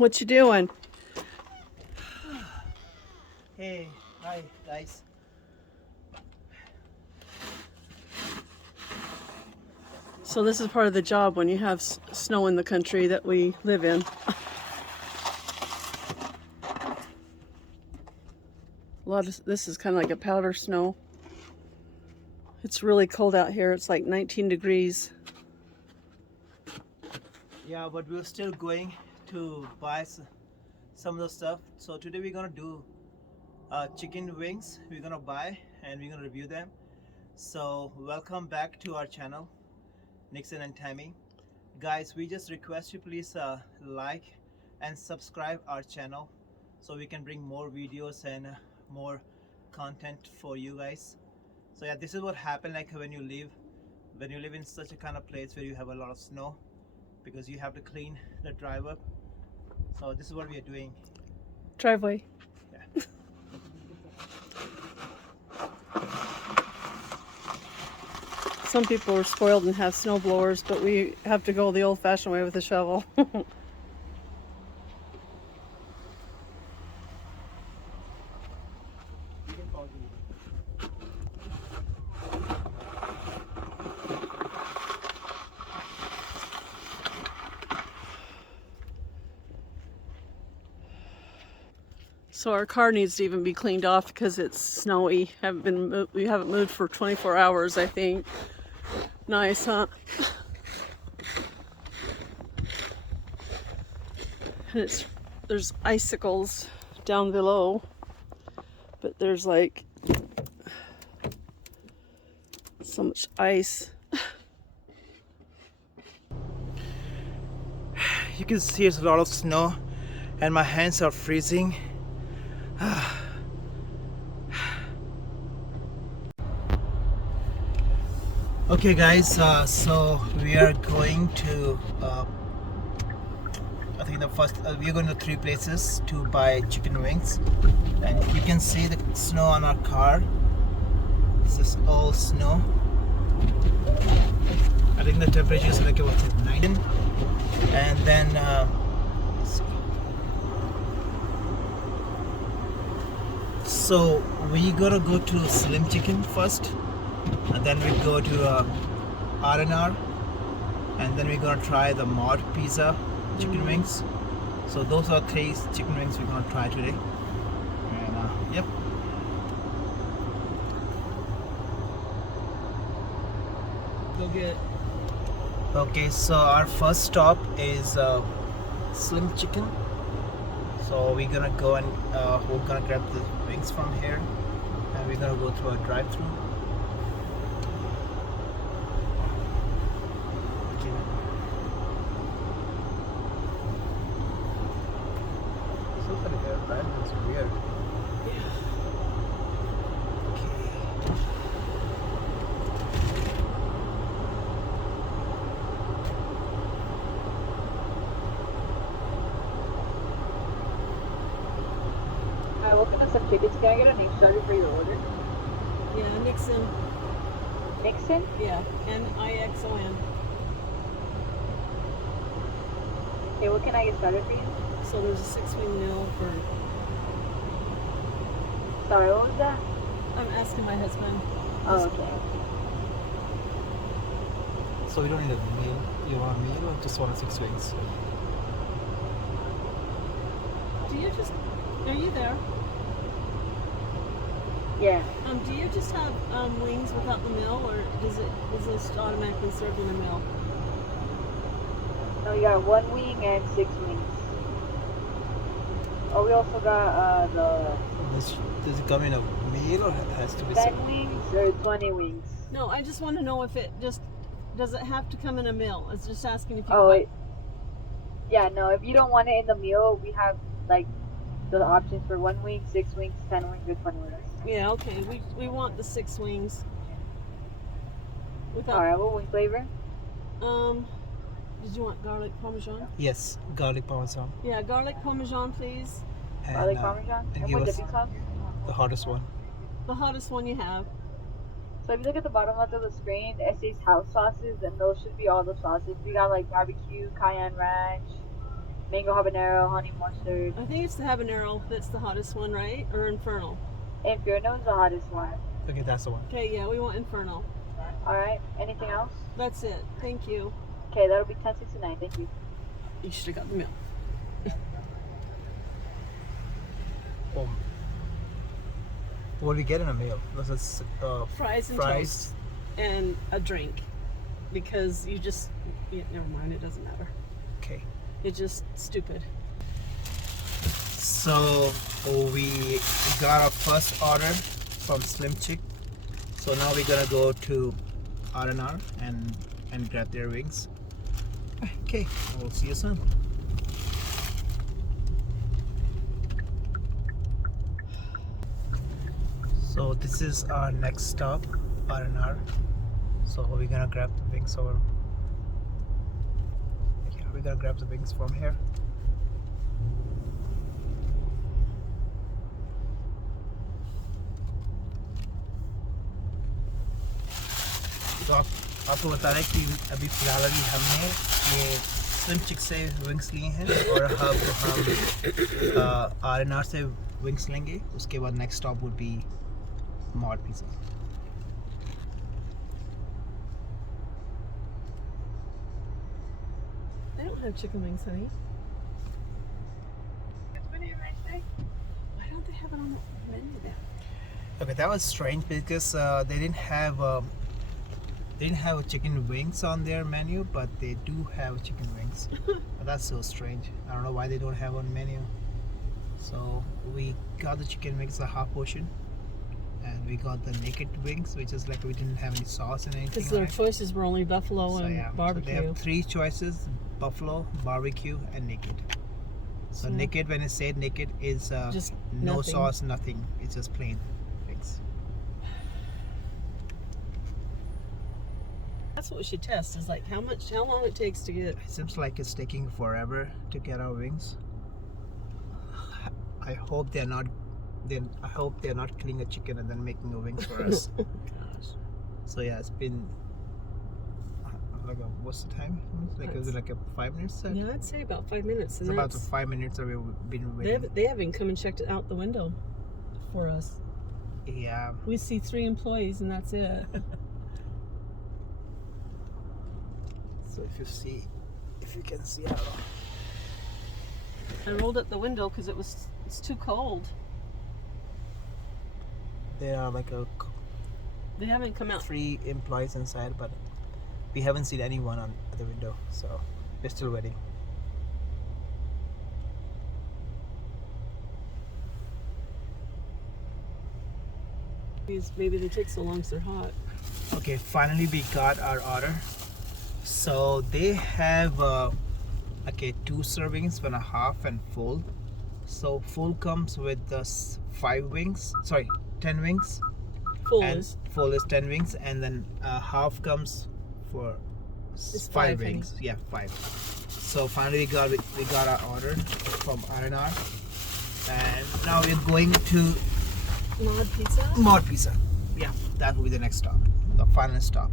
What you doing? Hey, hi guys. So this is part of the job when you have snow in the country that we live in. This is kind of like a powder snow. It's really cold out here. It's like 19 degrees. Yeah, but we're still going to buy some of the stuff. So today we're gonna do chicken wings. We're gonna buy and we're gonna review them. So welcome back to our channel, Nixon and Tammy. Guys, we just request you please like and subscribe our channel so we can bring more videos and more content for you guys. So yeah, this is what happened like when you live in such a kind of place where you have a lot of snow, because you have to clean the drive up. So this is what we are doing. Driveway. Yeah. Some people are spoiled and have snow blowers, but we have to go the old-fashioned way with a shovel. So our car needs to even be cleaned off because it's snowy. We haven't moved for 24 hours, I think. Nice, huh? And there's icicles down below, but there's like so much ice. You can see it's a lot of snow and my hands are freezing. Okay guys, so we are going to I think we're going to 3 places to buy chicken wings, and you can see the snow on our car. This is all snow. I think the temperature is like about 9, and then so we gotta go to Slim Chicken first, and then we go to R&R, and then we're gonna try the Mod Pizza chicken wings. So those are 3 chicken wings we're gonna try today. And yep. Go get. Okay, so our first stop is Slim Chicken. So we're gonna go and we're gonna grab the wings from here, and we're gonna go through a drive-through. It's weird. Hi, welcome to Some Chickens. Can I get a name started for your order? Yeah, Nixon. Nixon? Yeah, Nixon. Okay, what can I get started for you? So there's a 6-wing meal for. Sorry, what was that? I'm asking my husband. Oh, okay. So you don't need a meal. You want a meal or just want 6 wings? Are you there? Yeah. Do you just have wings without the meal, or is this automatically served in a meal? No, you got 1 wing and 6 wings. Oh, we also got Does it come in a meal or has to be 10 wings or 20 wings. No, I just want to know if it just does it have to come in a meal? I was just asking if you. Oh, wait. Yeah, no, if you don't want it in the meal, we have like the options for 1 wing, 6 wings, 10 wings, or 20 wings. Yeah, okay. We want the 6 wings. Alright, what wing flavor? Did you want garlic parmesan? Yes, garlic parmesan. Yeah, garlic parmesan, please. And, Garlic parmesan? and And give what us dipping sauce? the hottest one. The hottest one you have. So if you look at the bottom left of the screen, it says house sauces, and those should be all the sauces. We got like barbecue, cayenne ranch, mango habanero, honey mustard. I think it's the habanero that's the hottest one, right? Or Infernal. Inferno is the hottest one. Okay, that's the one. Okay, yeah, we want Infernal. All right. Anything else? That's it. Thank you. Okay, that'll be $10.69. Thank you. You should have got the meal. What do we get in a meal? This is Fries and fries. toast and a drink. Because you just, yeah, never mind, it doesn't matter. Okay. It's just stupid. So we got our first order from Slim Chick. So now we're gonna go to R&R and grab their wings. Okay, we'll see you soon. So this is our next stop, R&R. So we're gonna grab the wings over. Yeah, we're gonna grab the wings from here. तो आपको बता रहे हैं कि अभी फ़िलहाल हमने ये स्लिम चिक से विंग्स लिए हैं और अब हम R&R से विंग्स लेंगे. उसके बाद next stop would be mod pizza. They don't have chicken wings, honey. Why don't they have it on the menu then? Okay, that was strange because they didn't have chicken wings on their menu, but they do have chicken wings. But that's so strange. I don't know why they don't have on menu. So we got the chicken wings, a half portion, and we got the naked wings, which is like we didn't have any sauce and anything. Because their on it. choices were only buffalo So, and yeah. So barbecue. they have 3 choices: buffalo, barbecue, and naked. So naked, when it said naked, is just no nothing. sauce, nothing. It's just plain wings. That's what we should test. Is like how long it takes to get. It seems like it's taking forever to get our wings. I hope they're not. I hope they're not killing a chicken and then making a wings for us. So yeah, it's been like what's the time? Is it like a 5 minutes? Yeah, I'd say about 5 minutes. It's And about that's- 5 minutes that we've been waiting. they haven't come and checked it out the window for us. Yeah. We see 3 employees and that's it. So if you can see, I don't know. I rolled up the window because it's too cold. There are like They haven't come out. 3 employees inside, but we haven't seen anyone on the window, so we're still waiting. Maybe they take so long because they're hot. Okay, finally we got our order. So they have 2 servings, 1.5 and full. So full comes with the 10 wings. Full And is. full is 10 wings, and then half comes for It's 5 5, honey. wings. Yeah, 5. So finally we got our order from R&R, and now we're going to Mod pizza. Mod Pizza. Yeah, that will be the next stop, the final stop.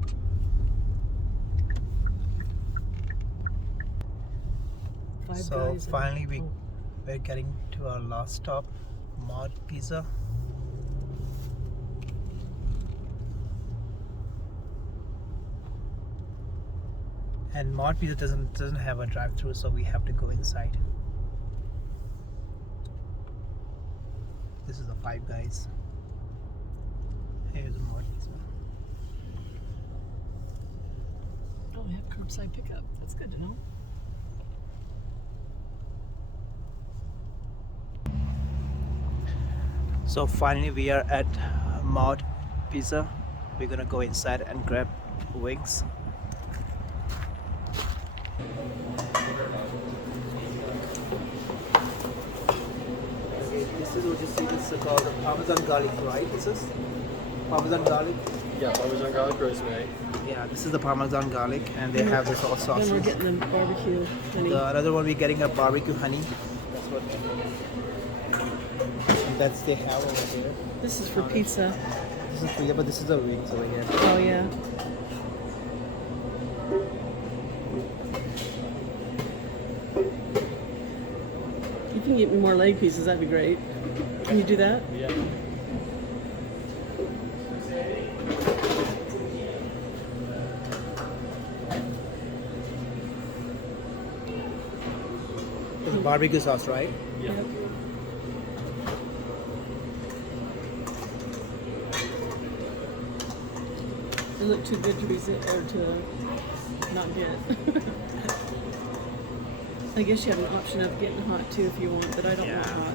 Five So guys. finally we're getting to our last stop, Mod Pizza. And Mod Pizza doesn't have a drive-through, so we have to go inside. This is the Five Guys. Here's the Mod Pizza. Oh, we have curbside pickup. That's good to know. So finally we are at Mod Pizza. We're gonna go inside and grab wings. This is what you see. This is called Parmesan garlic, right? This is Parmesan garlic. Yeah, Parmesan garlic rosemary. Yeah, this is the Parmesan garlic, and they have this all Then sauces. we're getting the barbecue. Honey. The another one we're getting a barbecue honey. That's what. And that's they have over there. This is for pizza. This is pizza, but this is the wings over here. Oh yeah. can get me more leg pieces, that'd be great. Can you do that? Yeah. It's barbecue sauce, right? Yeah. They look too good to or to not get. I guess you have an option of getting hot too if you want, but I don't want Yeah. hot.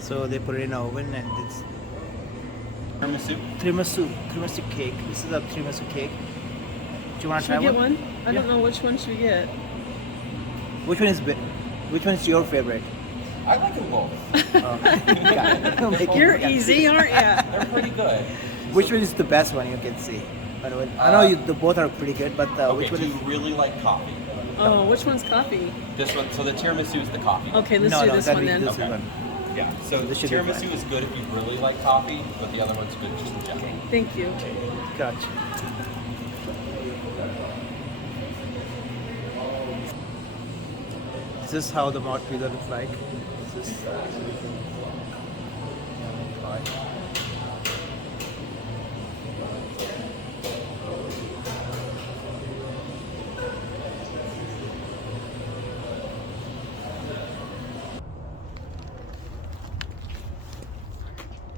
So they put it in the oven and it's Tiramisu. tiramisu cake. This is a tiramisu cake. Do you want to Should try we get one? one? I don't know which one should we get. Which one is which one is your favorite? I like them both. You're easy, aren't you? They're pretty good. Which one is the best one you can see? By the way, I know the both are pretty good, but Okay, which one do is? you really like coffee? Oh, which one's coffee? This one, so the tiramisu is the coffee. Okay, let's no, do no, this that one we- then. this Okay. one. Yeah, so This should be tiramisu fine. is good if you really like coffee, but the other one's good just in general. Thank you. Gotcha. This is how the mod pizza looks like. This is.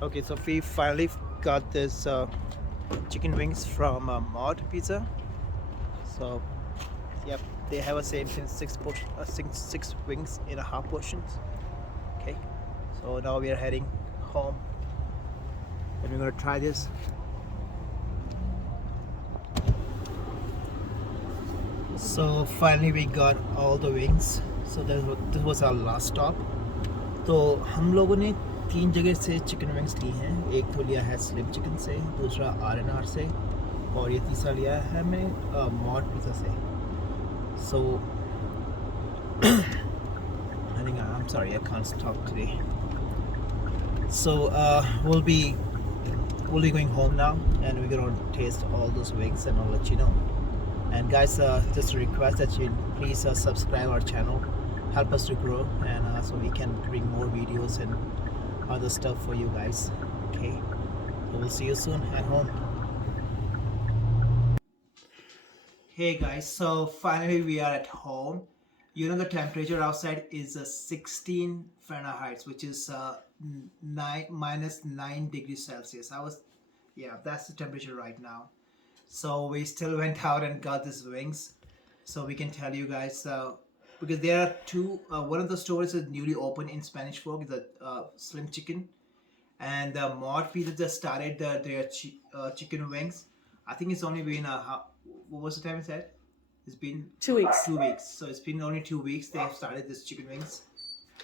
Okay, so we finally got this chicken wings from Mod Pizza. So, yep, they have a same thing, six wings in a half portions. Okay, so now we are heading home, and we're gonna try this. So finally we got all the wings. So this was our last stop. तो हम लोगों ने 3 जगह से chicken wings ली हैं. एक तो लिया है स्लिम चिकन से, दूसरा R&R से, और ये तीसरा लिया है मैं मॉड पिज़्ज़ा से. So I think I'm sorry, I can't stop today. So we'll be going home now, and we're gonna taste all those wings, and I'll let you know. And guys, just a request that you please subscribe our channel, help us to grow, and so we can bring more videos and other stuff for you guys. Okay, so we'll see you soon at home. Hey guys, so finally we are at home. You know the temperature outside is 16 Fahrenheit, which is minus 9 degrees Celsius. That's the temperature right now. So we still went out and got these wings, so we can tell you guys because there are two. One of the stores is newly opened in Spanish Fork, the Slim Chicken, and Mod Pizza just started their chicken wings. I think it's only been what was the time it said? It's been 2 weeks. 2 weeks. So it's been only 2 weeks they have started this chicken wings.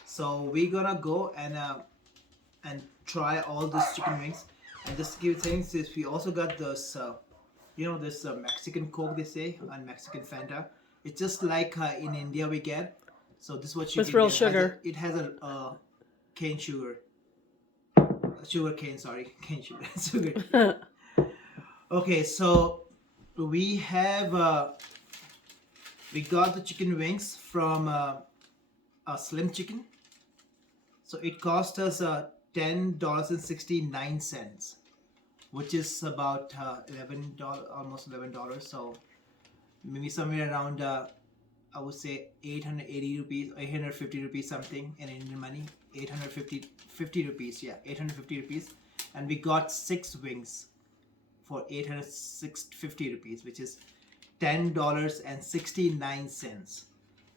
So we're gonna go and try all these chicken wings. And just to give things is we also got this this Mexican Coke, they say, and Mexican Fanta. It's just like in India we get. So this is what you With get. real It has sugar. It has a cane sugar. Sugar cane, sorry. Cane sugar. Sugar. Okay, so we have we got the chicken wings from a Slim Chicken. So it cost us $10.69, which is about $11, almost $11. So maybe somewhere around I would say 880 rupees, 850 rupees something in Indian money. 850 rupees, yeah, 850 rupees, and we got 6 wings for 850 rupees, which is $10.69.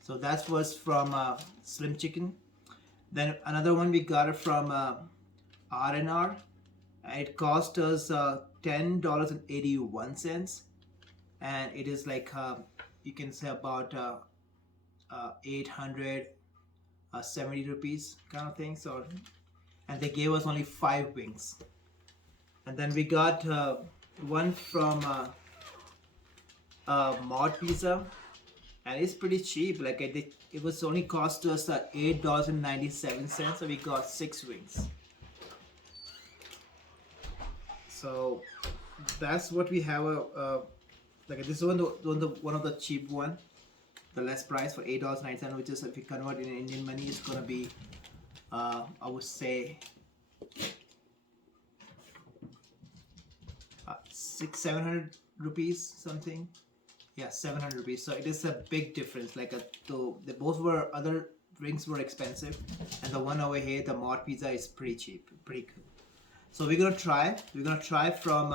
So that was from Slim Chicken. Then another one we got it from R&R. It cost us $10.81, and it is you can say about 870 rupees kind of thing. So, and they gave us only 5 wings. And then we got one from Mod Pizza. and it's pretty cheap. Like it was only cost us $8.97, so we got 6 wings. So that's what we have. Like this is one of the cheap one, the less price for $8.97, which is if you convert in Indian money, it's gonna be I would say 600-700 rupees something. Yeah, 700 rupees. So it is a big difference. Like the both were other rings were expensive, and the one over here, the Mod Pizza, is pretty cheap, pretty good. So we're gonna try. We're gonna try from.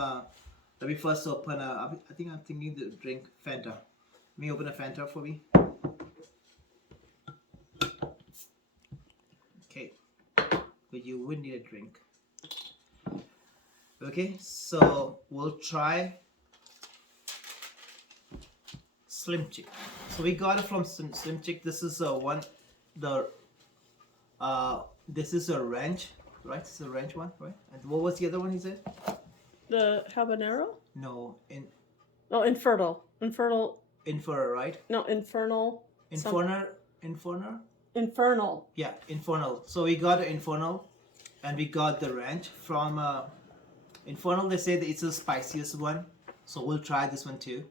Let me first open. I think I'm thinking to drink Fanta. Let me open a Fanta for me. Okay, but you would need a drink. Okay, so we'll try Slim Chick. So we got it from Slim Chick. This is this is a ranch, right? This is a ranch one, right? And what was the other one he said? The habanero? No, Oh, infernal. Infernal, right? No, infernal. Infernal. Yeah, Infernal. So we got Infernal, and we got the ranch from Infernal. They say that it's the spiciest one, so we'll try this one too.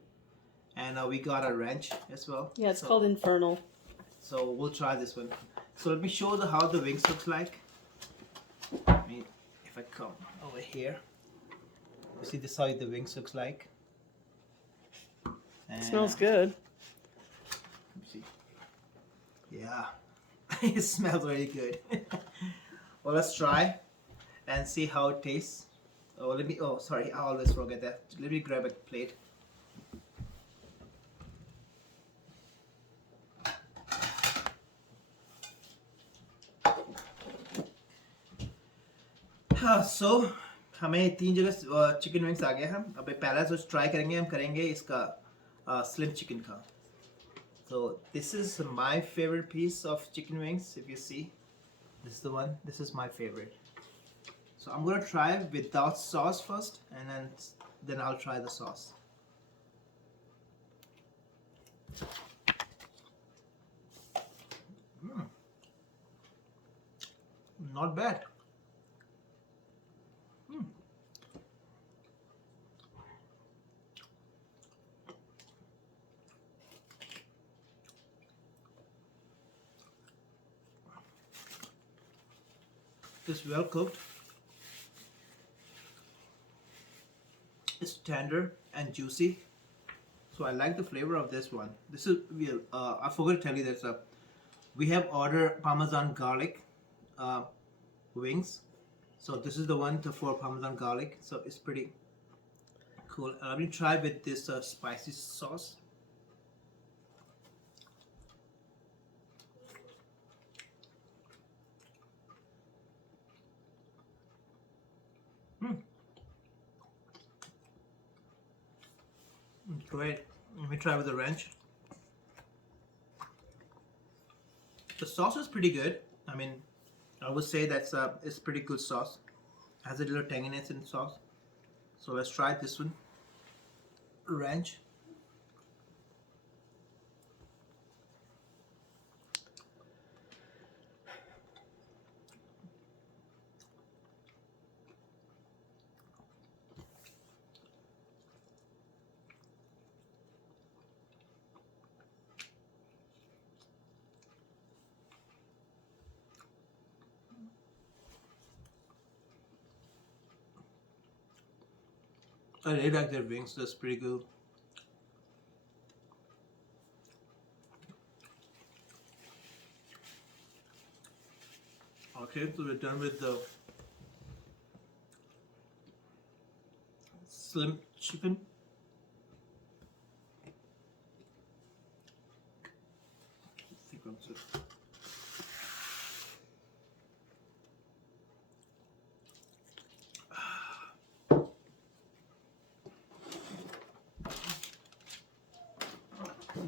And we got a ranch as well. Yeah, it's called infernal. So we'll try this one. So let me show how the wings looks like. I mean, if I come over here, you see this how the wings looks like. And, Smells good. Let me see. Yeah, it smells really good. Well, let's try and see how it tastes. Oh, sorry, I always forget that. Let me grab a plate. So हमें 3 जगह chicken wings आ गया है. अब पहला जो try करेंगे हम करेंगे इसका स्लिम चिकन का. So this is my favorite piece of chicken wings. If you see, this is the one. This is my favorite. So I'm gonna try without sauce first, and then I'll try the sauce. Not bad. It's well cooked. It's tender and juicy. So I like the flavor of this one. This is I forgot to tell you that we have ordered Parmesan garlic wings. So this is the one for Parmesan garlic. So it's pretty cool. Let me try with this spicy sauce. Great. Let me try with the ranch. The sauce is pretty good. I mean, I would say that's it's pretty good sauce. It has a little tanginess in the sauce. So let's try this one. Ranch. I really like their wings. That's pretty good. Okay, so we're done with the slim chicken.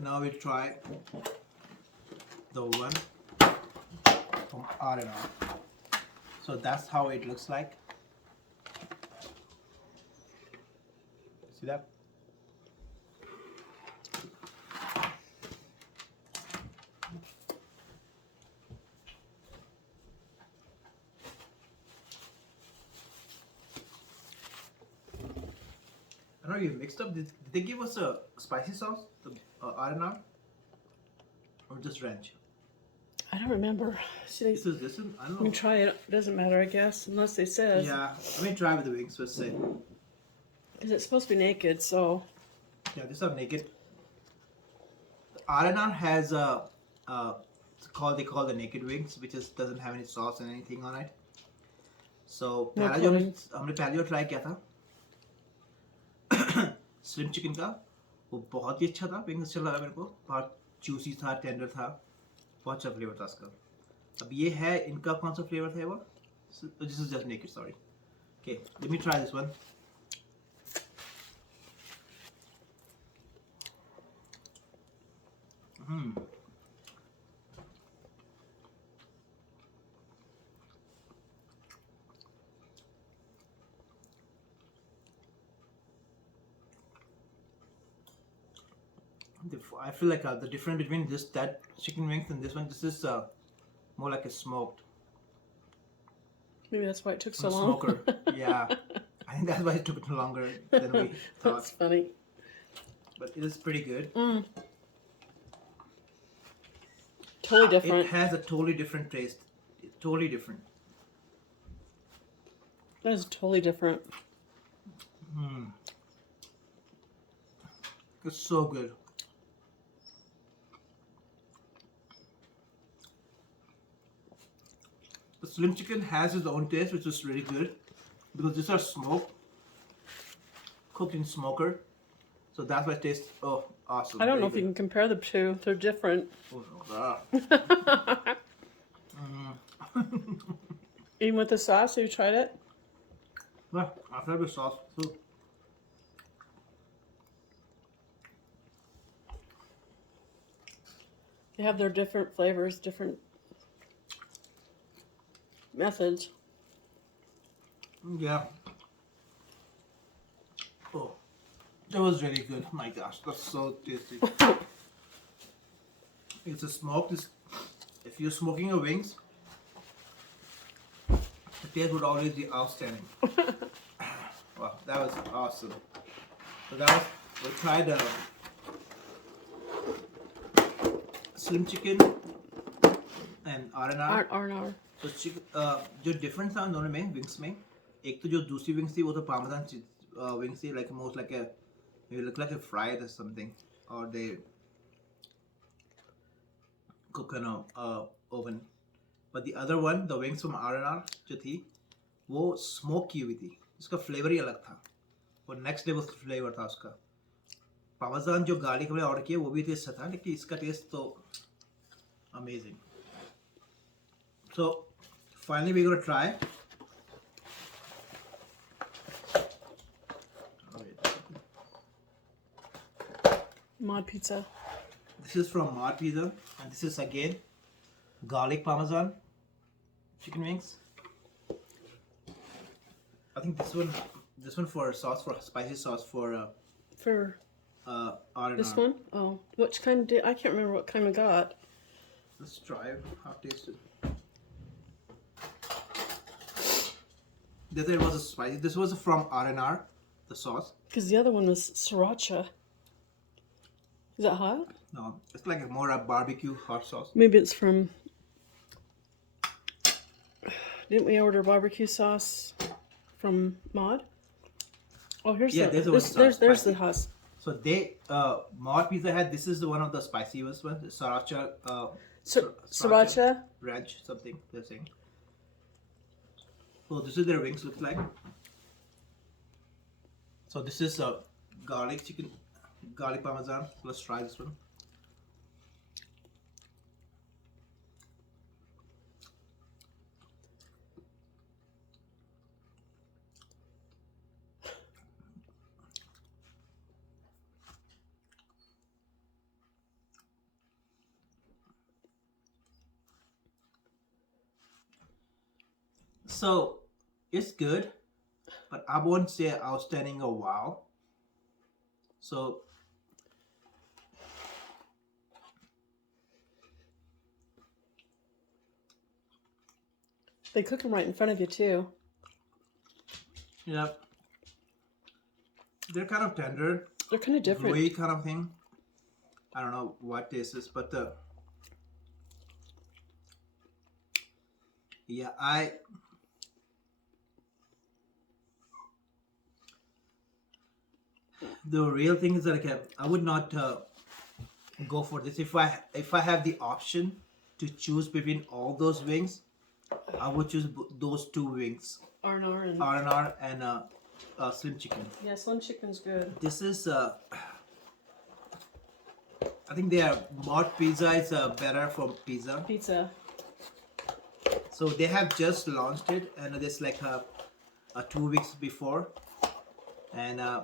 Now we try the one from R&R. So that's how it looks like. See that? know you mixed up. Did they give us a spicy sauce, the R&R, or just ranch? I don't remember. See, This is this one. I let don't me know. try it. It doesn't matter, I guess, unless they says. Yeah, let me try with the wings. Let's say. Because it's supposed to be naked, so. Yeah, these are naked. The R&R has they call the naked wings, which is doesn't have any sauce and anything on it. So No पहला जो comments. हमने पहले जो try किया था slim chicken का, वो बहुत ही अच्छा था. विंग्स अच्छा लगा मेरे को. बहुत जूसी था, टेंडर था, बहुत अच्छा फ्लेवर था उसका. अब ये है इनका कौन सा फ्लेवर था वो? This is just naked, sorry. Okay, let me try this one. I feel like the difference between that chicken wings and this one, this is more like a smoked Maybe that's why it took so long. smoker. Yeah, I think that's why it took longer than we thought. That's funny. But it is pretty good. Totally It different. has a totally different taste. Totally different. That is totally different. It's so good. The slim chicken has its own taste, which is really good because these are smoked, cooked in smoker. So that's why it tastes awesome. I don't Very know if you good. can compare the two. They're different. Oh, ah. Even with the sauce, have you tried it? Yeah, I've had the sauce too. They have their different flavors, different methods. Yeah. Oh, that was really good. My gosh, that's so tasty. It's a smoked. If you're smoking your wings, the taste would always be outstanding. Wow, that was awesome. So that was, we tried slim chicken and R&R. R&R. तो जो difference था दोनों में wings में, एक तो जो दूसरी विंग्स थी वो तो पार्मेजान विंग्स थी, like most like a, it look like a fried or something, or they cook in a oven. But the other one, the wings from R&R जो थी वो स्मोक की हुई थी, उसका फ्लेवर ही अलग था, वो नेक्स्ट लेवल फ्लेवर था उसका. पार्मेजान जो गार्लिक हमने ऑर्डर किया वो भी टेस्ट था, लेकिन इसका टेस्ट तो amazing. So finally we're gonna try. Mod pizza. This is from Mod Pizza, and this is again garlic parmesan chicken wings. I think this one for sauce, for spicy sauce for For R&R. this one? Oh, which kind did I can't remember what kind we got. Let's try it. How taste it. It was a spicy. This was from R&R, the sauce. Because the other one was sriracha. Is that hot? No, it's like more a barbecue hot sauce. Maybe it's from. Didn't we order barbecue sauce from Mod? Oh, here's Yeah, the. there's the one There's spicy. the sauce. So they Mod Pizza had, this is one of the spiciest ones, sriracha Sriracha. ranch something they're saying. So this is their wings look like. So this is garlic chicken, garlic parmesan. Let's try this one. So it's good, but I won't say outstanding or wow. So They cook them right in front of you too. yeah, they're kind of tender, They're kind of different. gooey kind of thing. I don't know what taste is, but yeah, the real thing is that like, I would not go for this if I have the option to choose between all those wings. I would choose those two wings, R&R and R&R and Slim Chicken. yeah, Slim Chicken's good. This is I think they are Mott Pizza is better for pizza. Pizza. So they have just launched it, and it's like 2 weeks before, and I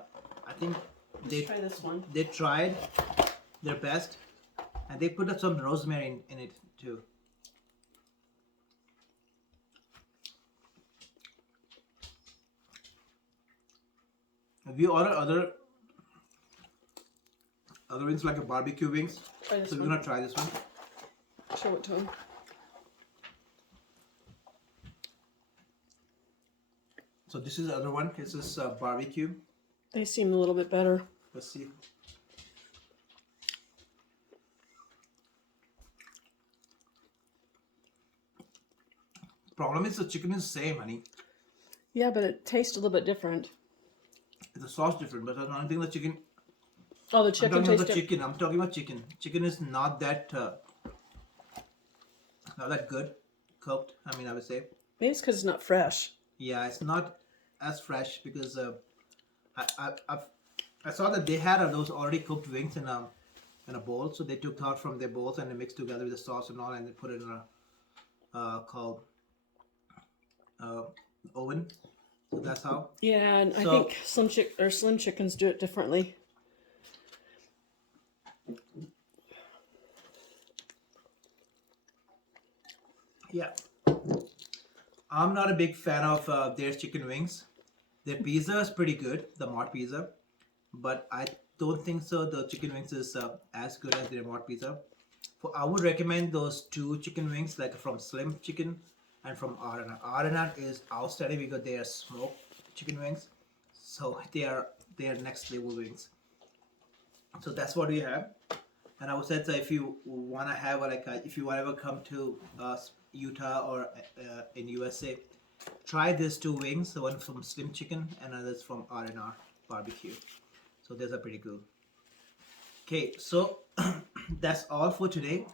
think Let's try this one. they tried their best, and they put up some rosemary in it too. Have you ordered other wings like a barbecue wings? Try this So we're one. gonna try this one. Show it to him. So this is the other one. This is barbecue. They seem a little bit better. Let's see. Problem is the chicken is same, honey. Yeah, but it tastes a little bit different. The sauce different, but I don't think the chicken. Oh, the I'm chicken talking tastes about the different. chicken. I'm talking about chicken. Chicken is not that good cooked. I mean, I would say. Maybe it's because it's not fresh. Yeah, it's not as fresh because I saw that they had those already cooked wings in a bowl, so they took out from their bowls and they mixed together with the sauce and all, and they put it in a called oven. So that's how. Yeah, and I So- think Slim Chickens do it differently. Yeah, I'm not a big fan of their chicken wings. Their pizza is pretty good, the Mott Pizza, but I don't think so. The chicken wings is as good as their Mott Pizza. I would recommend those two chicken wings, like from Slim Chicken and from R&R. R&R is outstanding because they are smoked chicken wings, so they are next level wings. So that's what we have. And I would say that if you want to have if you ever come to Utah or in USA, try these two wings. The one from Slim Chicken and others from R&R Barbecue. So those are pretty good. Okay, so that's all for today.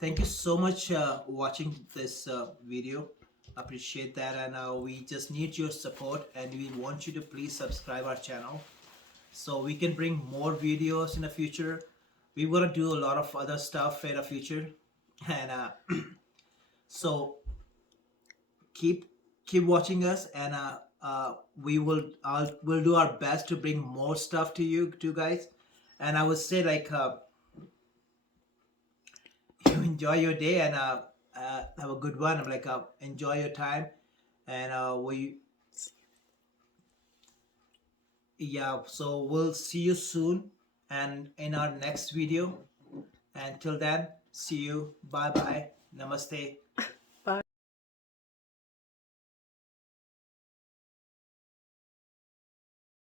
Thank you so much watching this video. Appreciate that, and we just need your support, and we want you to please subscribe our channel so we can bring more videos in the future. We want to do a lot of other stuff in the future, and so keep watching us, and we'll do our best to bring more stuff to you guys. And I would say like you enjoy your day, and have a good one. I'm like enjoy your time, and so we'll see you soon and in our next video. Until then, see you. Bye bye. Namaste.